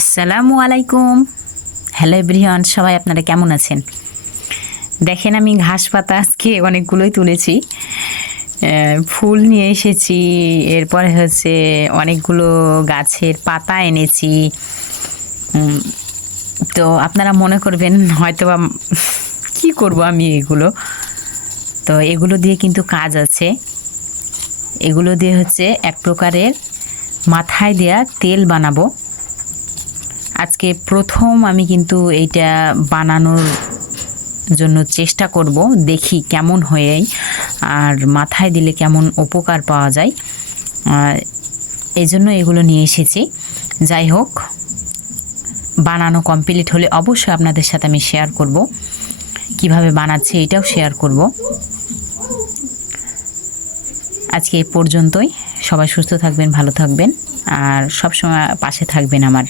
আসসালামু আলাইকুম। Hello everyone, সবাই আপনারা কেমন আছেন? দেখেন, আমি ঘাস পাতা আজকে অনেকগুলোই তুলেছি। ফুল নিয়ে এসেছি, এরপরে হচ্ছে অনেকগুলো গাছের পাতা এনেছি। উম, তো আপনারা মনে করবেন হয়তোবা কি করব আমি এগুলো। তো এগুলো দিয়ে কিন্তু কাজ আছে। এগুলো দিয়ে হচ্ছে এক প্রকারের মাথায় দেয়া তেল বানাবো। আজকে প্রথম আমি কিন্তু এইটা বানানোর জন্য চেষ্টা করব, দেখি কেমন হয় আর মাথায় দিলে কেমন উপকার পাওয়া যায়। এই জন্য এগুলো নিয়ে এসেছি। যাই হোক, বানানো কমপ্লিট হলে অবশ্যই আপনাদের সাথে আমি শেয়ার করব, কিভাবে বানাচ্ছি এটাও শেয়ার করব। আজকে এই পর্যন্তই। সবাই সুস্থ থাকবেন, ভালো থাকবেন আর সবসময় পাশে থাকবেন আমার।